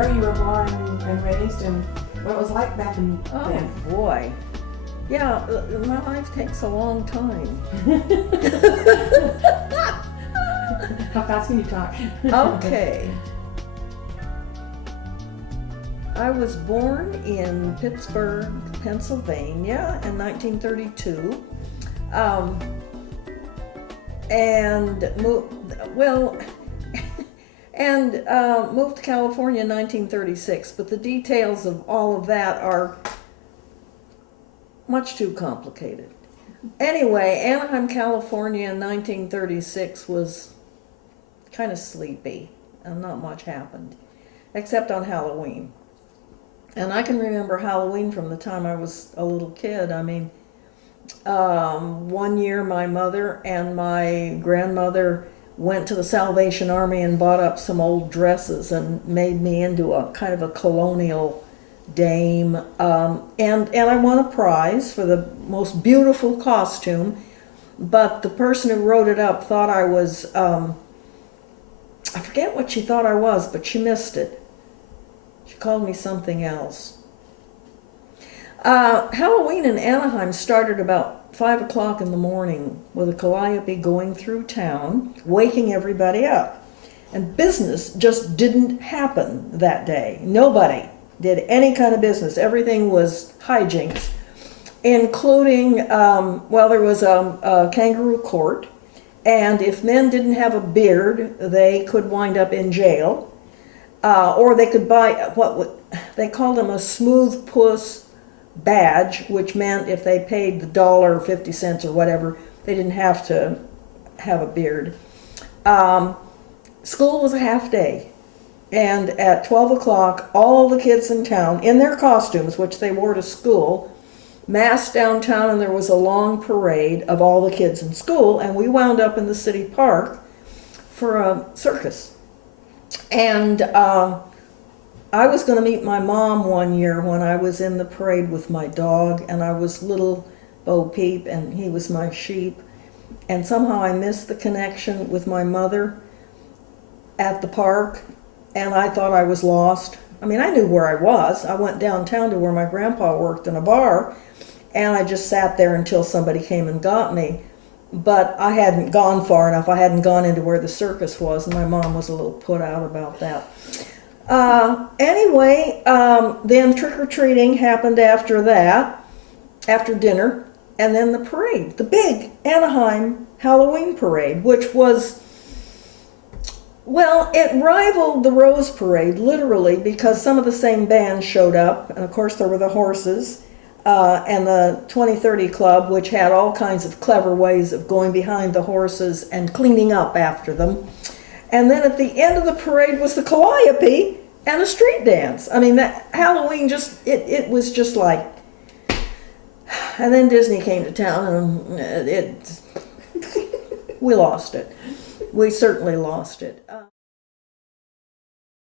where you were born and raised and what it was like back in then. Oh boy. Yeah, my life takes a long time. How fast can you talk? Okay. I was born in Pittsburgh, Pennsylvania in 1932. Moved to California in 1936, but the details of all of that are much too complicated. Anyway, Anaheim, California in 1936 was kind of sleepy and not much happened, except on Halloween. And I can remember Halloween from the time I was a little kid. I mean, one year my mother and my grandmother went to the Salvation Army and bought up some old dresses and made me into a kind of a colonial dame. And I won a prize for the most beautiful costume, but the person who wrote it up thought I was, I forget what she thought I was, but she missed it. She called me something else. Halloween in Anaheim started about 5 o'clock in the morning with a calliope going through town, waking everybody up. And business just didn't happen that day. Nobody did any kind of business. Everything was hijinks, including, there was a kangaroo court, and if men didn't have a beard, they could wind up in jail. Or they could buy they called them a smooth puss badge, which meant if they paid the $1 or 50 cents or whatever, they didn't have to have a beard. School was a half day, and at 12 o'clock, all the kids in town, in their costumes, which they wore to school, massed downtown, and there was a long parade of all the kids in school, and we wound up in the city park for a circus. And I was going to meet my mom one year when I was in the parade with my dog, and I was little Bo Peep, and he was my sheep. And somehow I missed the connection with my mother at the park, and I thought I was lost. I mean, I knew where I was. I went downtown to where my grandpa worked in a bar, and I just sat there until somebody came and got me. But I hadn't gone far enough. I hadn't gone into where the circus was, and my mom was a little put out about that. Then trick-or-treating happened after that, after dinner, and then the parade, the big Anaheim Halloween parade, which was, it rivaled the Rose Parade, literally, because some of the same bands showed up, and of course there were the horses, and the 2030's Club, which had all kinds of clever ways of going behind the horses and cleaning up after them. And then at the end of the parade was the calliope and a street dance. I mean, that Halloween it was just like... And then Disney came to town, and we lost it. We certainly lost it.